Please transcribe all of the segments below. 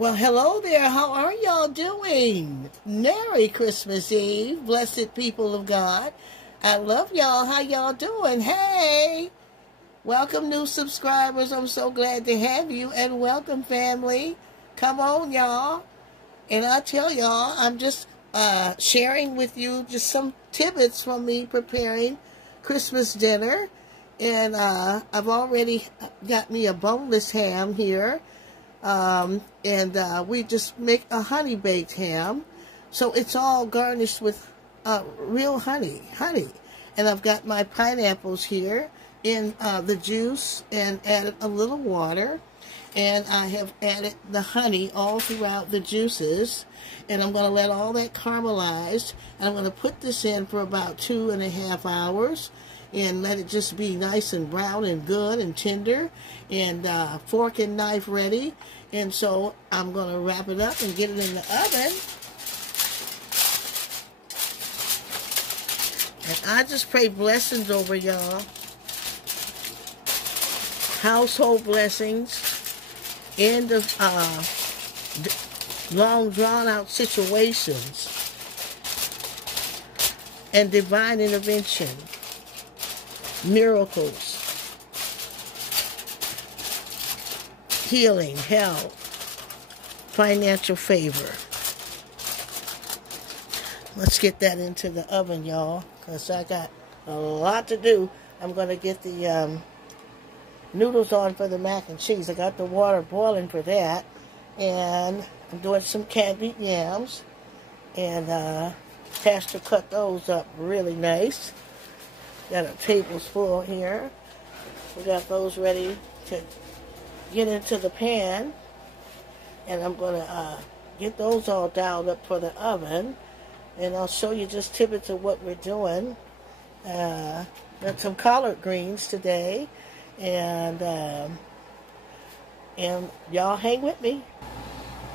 Well, hello there. How are y'all doing? Merry Christmas Eve, blessed people of God. I love y'all. How y'all doing? Hey, welcome new subscribers. I'm so glad to have you. And welcome, family. Come on, y'all. And I tell y'all, I'm just sharing with you just some tidbits from me preparing Christmas dinner. And I've already got me a boneless ham here. We just make a honey baked ham, so it's all garnished with real honey. And I've got my pineapples here in the juice and added a little water, and I have added the honey all throughout the juices, and I'm going to let all that caramelize, and I'm going to put this in for about 2.5 hours and let it just be nice and brown and good and tender, and fork and knife ready. And so I'm going to wrap it up and get it in the oven. And I just pray blessings over y'all. Household blessings. End of long drawn out situations. And divine intervention. Miracles, healing, health, financial favor. Let's get that into the oven, y'all, because I got a lot to do. I'm going to get the noodles on for the mac and cheese. I got the water boiling for that, and I'm doing some candied yams, and Pastor cut those up really nice. Got a tablespoon here. We got those ready to get into the pan. And I'm going to get those all dialed up for the oven. And I'll show you just tidbits of what we're doing. Got some collard greens today. And y'all hang with me.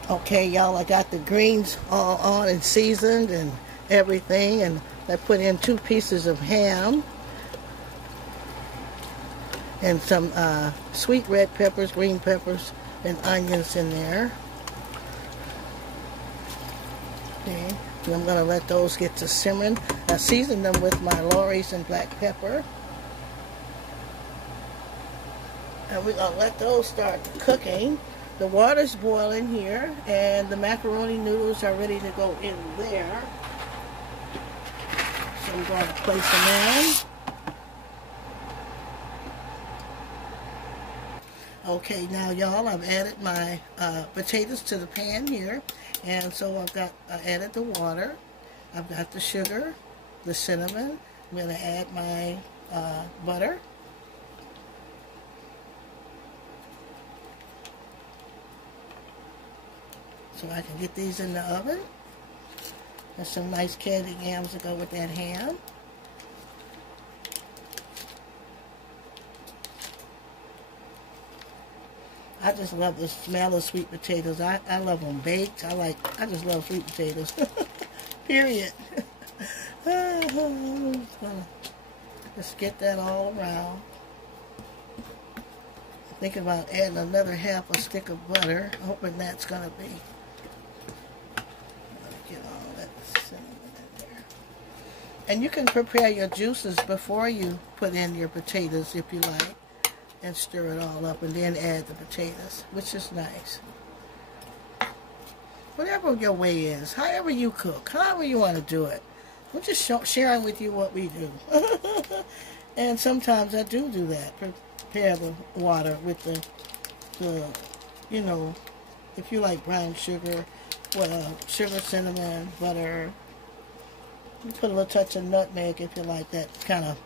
Okay, y'all, I got the greens all on and seasoned and everything. And I put in 2 pieces of ham. And some sweet red peppers, green peppers, and onions in there. Okay. And I'm going to let those get to simmering. I season them with my Lawry's and black pepper. And we're going to let those start cooking. The water's boiling here, and the macaroni noodles are ready to go in there. So I'm going to place them in. Okay, now y'all, I've added my potatoes to the pan here, and so I've got added the water. I've got the sugar, the cinnamon. I'm going to add my butter. So I can get these in the oven. There's some nice candied yams to go with that ham. I just love the smell of sweet potatoes. I love them baked. I just love sweet potatoes. Period. Just get that all around. Thinking about adding another half a stick of butter. Hoping that's gonna be. Get all that cinnamon in there. And you can prepare your juices before you put in your potatoes if you like. And stir it all up, and then add the potatoes, which is nice. Whatever your way is, however you cook, however you want to do it. I'm just sharing with you what we do. And sometimes I do that. Prepare the water with the you know, if you like brown sugar, well, sugar, cinnamon, butter. You put a little touch of nutmeg if you like that kind of,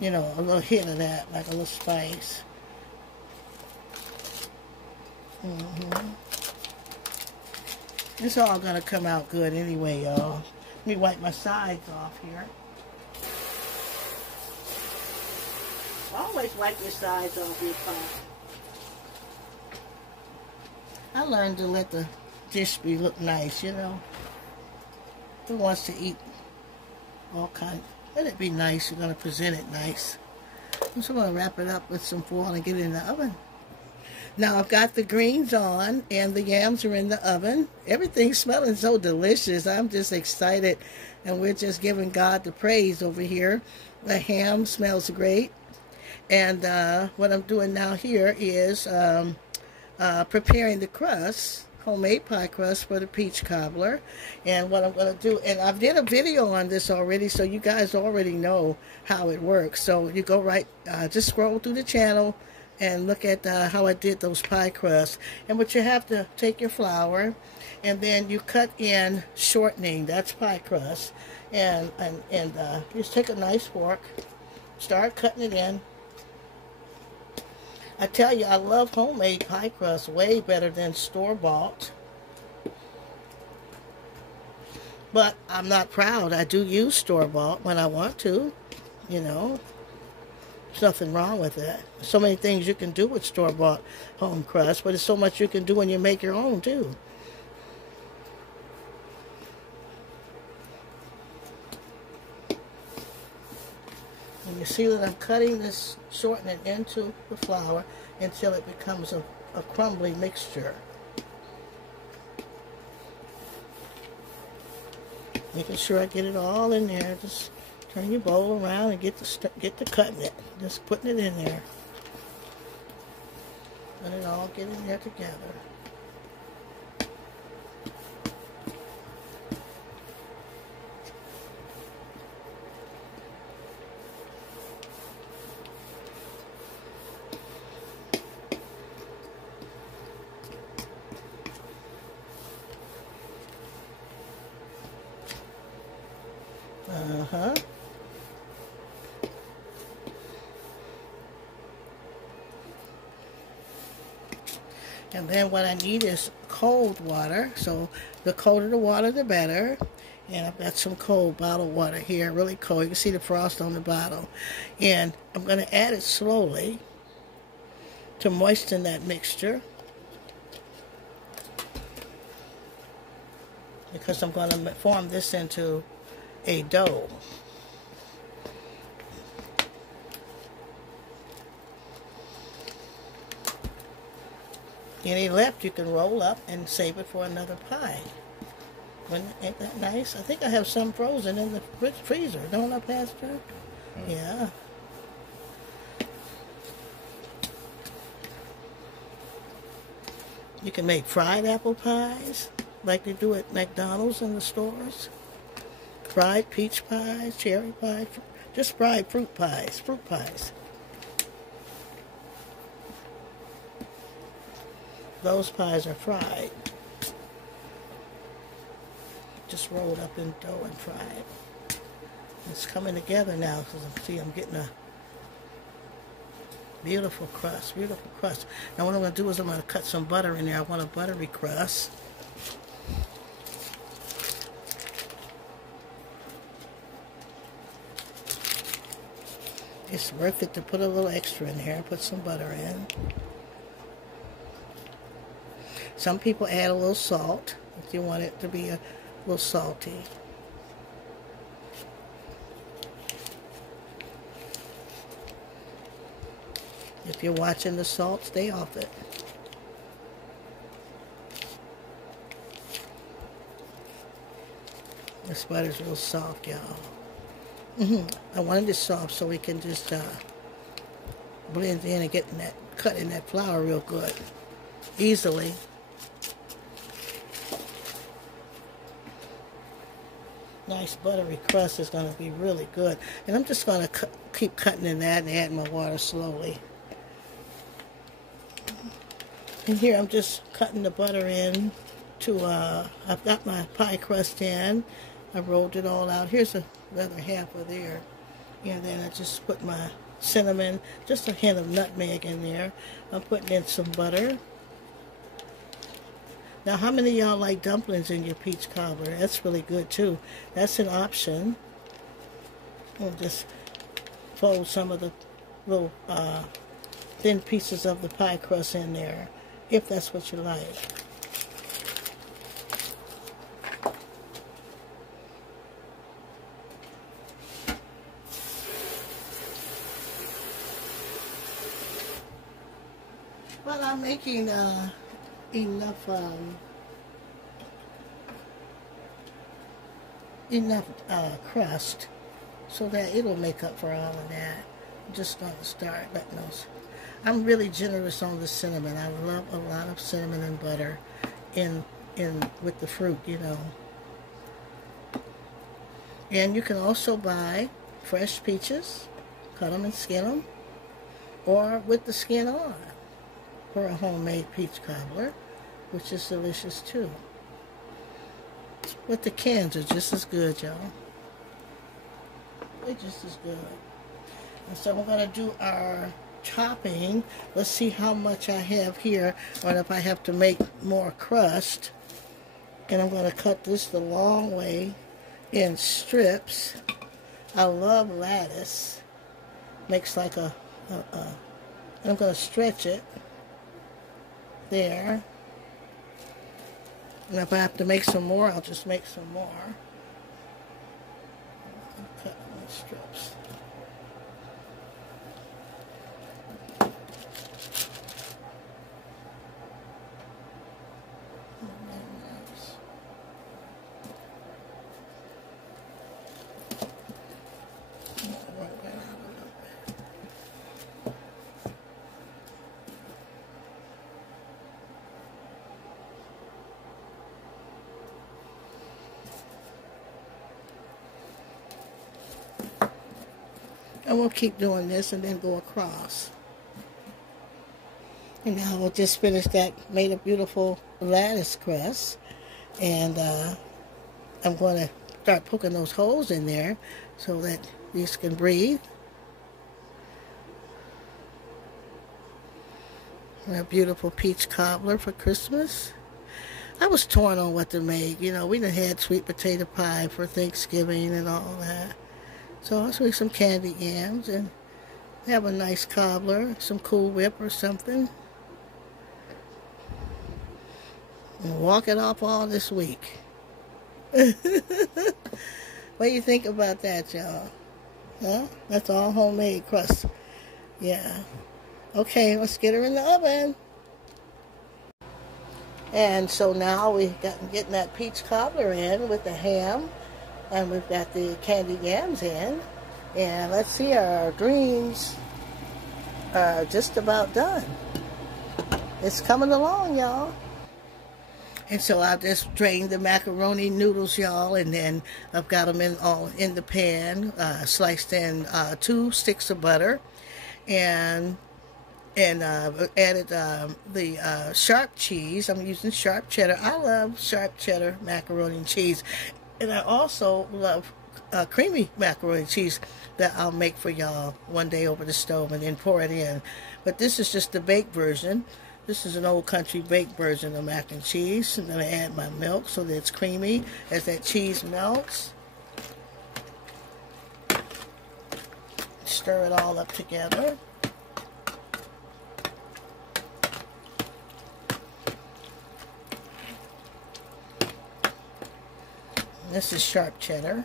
you know, a little hit of that, like a little spice. It's all going to come out good anyway, y'all. Let me wipe my sides off here. Always wipe your sides off your pot. I learned to let the dish look nice, you know. Who wants to eat all kinds? Let it be nice. You're going to present it nice. I'm just going to wrap it up with some foil and get it in the oven. Now I've got the greens on and the yams are in the oven. Everything's smelling so delicious. I'm just excited, and we're just giving God the praise over here. The ham smells great. And what I'm doing now here is preparing the crust, homemade pie crust for the peach cobbler. And what I'm going to do, and I've did a video on this already, so you guys already know how it works. So you go just scroll through the channel and look at how I did those pie crusts. And what you have to take your flour, and then you cut in shortening. That's pie crust. And just take a nice fork, start cutting it in. I tell you, I love homemade pie crust way better than store-bought. But I'm not proud. I do use store-bought when I want to, you know. There's nothing wrong with that. So many things you can do with store-bought home crust, but there's so much you can do when you make your own, too. And you see that I'm cutting this, shortening it into the flour until it becomes a crumbly mixture. Making sure I get it all in there. Just turn your bowl around and get to cutting it. Just putting it in there. Let it all get in there together. And then what I need is cold water. So the colder the water, the better. And I've got some cold bottled water here, really cold. You can see the frost on the bottle. And I'm going to add it slowly to moisten that mixture, because I'm going to form this into a dough. Any left you can roll up and save it for another pie. Ain't that nice? I think I have some frozen in the freezer, don't I, Pastor? Yeah. You can make fried apple pies like they do at McDonald's in the stores. Fried peach pies, cherry pies, just fried fruit pies, Those pies are fried. Just rolled up in dough and fried. It's coming together now, because I'm getting a beautiful crust, beautiful crust. Now what I'm going to do is I'm going to cut some butter in there. I want a buttery crust. It's worth it to put a little extra in here, put some butter in. Some people add a little salt if you want it to be a little salty. If you're watching the salt, stay off it. This butter's real soft, y'all. I wanted it soft so we can just blend in and cut in that flour real good, easily. Nice buttery crust is going to be really good. And I'm just going to keep cutting in that and add my water slowly. And here I'm just cutting the butter in to, I've got my pie crust in. I rolled it all out. Here's another half of there. And then I just put my cinnamon, just a hint of nutmeg in there. I'm putting in some butter. Now, how many of y'all like dumplings in your peach cobbler? That's really good, too. That's an option. We'll just fold some of the little thin pieces of the pie crust in there, if that's what you like. Well, I'm making enough crust so that it'll make up for all of that. I'm just going to start letting those. I'm really generous on the cinnamon. I love a lot of cinnamon and butter in with the fruit, you know. And you can also buy fresh peaches, cut them and skin them, or with the skin on for a homemade peach cobbler, which is delicious too. But the cans are just as good, y'all. They're just as good. And so we're going to do our chopping. Let's see how much I have here, or if I have to make more crust. And I'm going to cut this the long way in strips. I love lettuce. Makes like a I'm going to stretch it there. And if I have to make some more, I'll just make some more. Cut in strips. And we'll keep doing this and then go across. And now we'll just finish that, made a beautiful lattice crust. And I'm going to start poking those holes in there so that these can breathe. And a beautiful peach cobbler for Christmas. I was torn on what to make. You know, we done had sweet potato pie for Thanksgiving and all that. So I'll make some candied yams and have a nice cobbler, some Cool Whip or something. And walk it off all this week. What do you think about that, y'all? Huh? That's all homemade crust. Yeah. Okay, let's get her in the oven. And so now we've getting that peach cobbler in with the ham. And we've got the candied yams in. And let's see, our greens are just about done. It's coming along, y'all. And so I just drained the macaroni noodles, y'all, and then I've got them all in the pan, sliced in 2 sticks of butter, and added the sharp cheese. I'm using sharp cheddar. I love sharp cheddar macaroni and cheese. And I also love creamy macaroni and cheese that I'll make for y'all one day over the stove and then pour it in. But this is just the baked version. This is an old country baked version of mac and cheese. I'm going to add my milk so that it's creamy as that cheese melts. Stir it all up together. This is sharp cheddar.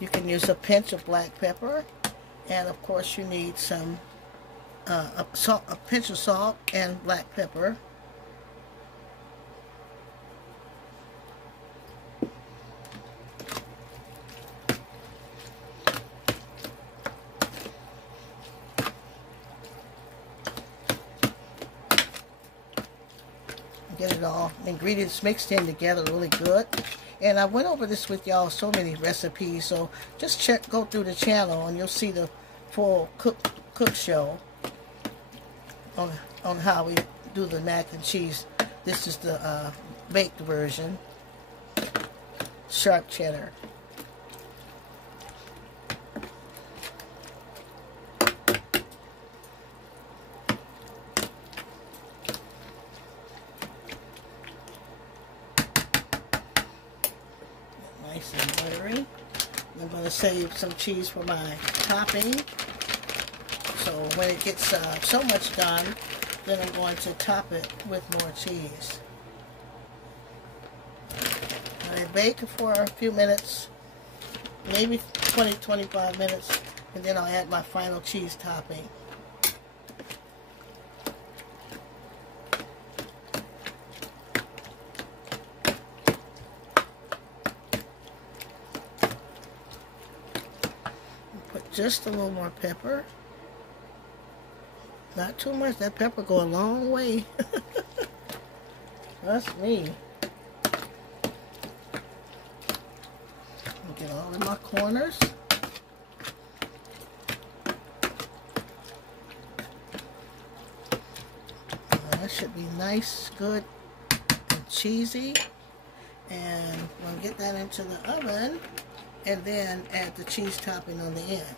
You can use a pinch of black pepper, and of course you need some a pinch of salt and black pepper. Get it all, ingredients mixed in together really good. And I went over this with y'all, so many recipes, so just go through the channel and you'll see the full cook show on how we do the mac and cheese. This is the baked version, sharp cheddar. Nice and buttery. I'm going to save some cheese for my topping. So when it gets so much done, then I'm going to top it with more cheese. I bake for a few minutes maybe 20-25 minutes, and then I'll add my final cheese topping. Put just a little more pepper. Not too much. That pepper go a long way. Trust me. Get all in my corners. That should be nice, good, and cheesy. And we'll get that into the oven, and then add the cheese topping on the end.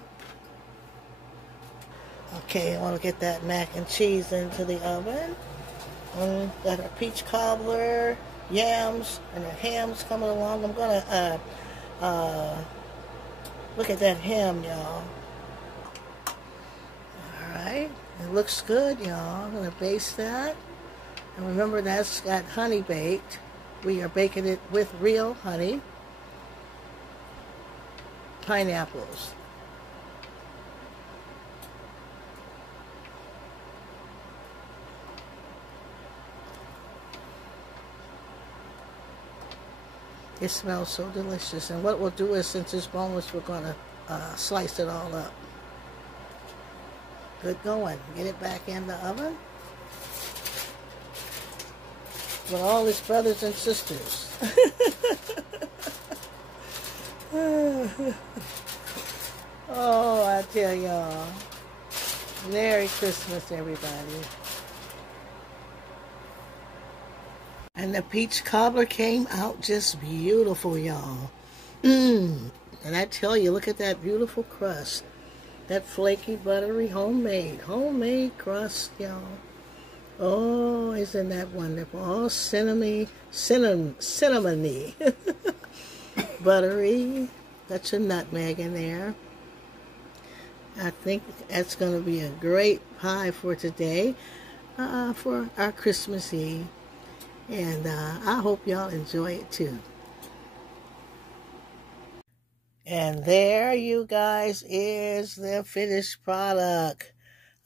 Okay, I want to get that mac and cheese into the oven. Got our peach cobbler, yams, and our ham's coming along. I'm going to look at that ham, y'all. Alright, it looks good, y'all. I'm going to baste that. And remember, that's got honey baked. We are baking it with real honey. Pineapples. It smells so delicious. And what we'll do is, since it's boneless, we're going to slice it all up. Good going. Get it back in the oven with all his brothers and sisters. Oh, I tell y'all. Merry Christmas, everybody. And the peach cobbler came out just beautiful, y'all. And I tell you, look at that beautiful crust. That flaky, buttery, homemade crust, y'all. Oh, isn't that wonderful? All cinnamony, buttery. Got your nutmeg in there. I think that's going to be a great pie for today, for our Christmas Eve. And I hope y'all enjoy it too. And there, you guys, is the finished product.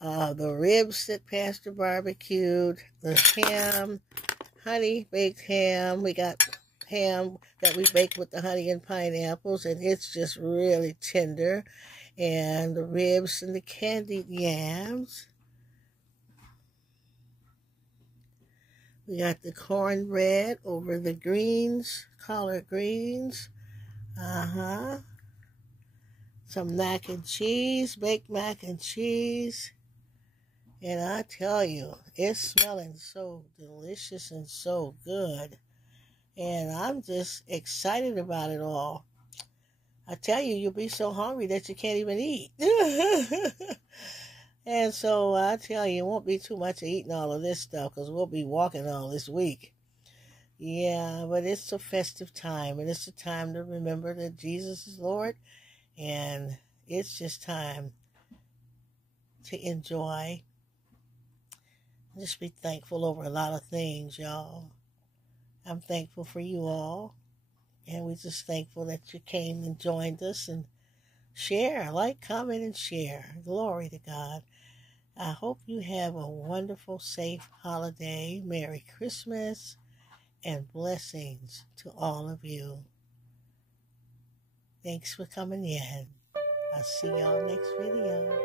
The ribs that Pastor barbecued, the ham, honey baked ham. We got ham that we baked with the honey and pineapples, and it's just really tender. And the ribs and the candied yams. We got the cornbread over the greens, collard greens. Some mac and cheese, baked mac and cheese. And I tell you, it's smelling so delicious and so good. And I'm just excited about it all. I tell you, you'll be so hungry that you can't even eat. And so I tell you, it won't be too much of eating all of this stuff, because we'll be walking all this week. Yeah, but it's a festive time, and it's a time to remember that Jesus is Lord, and it's just time to enjoy. Just be thankful over a lot of things, y'all. I'm thankful for you all, and we're just thankful that you came and joined us, and share, like, comment, and share. Glory to God. I hope you have a wonderful, safe holiday. Merry Christmas and blessings to all of you. Thanks for coming in. I'll see y'all next video.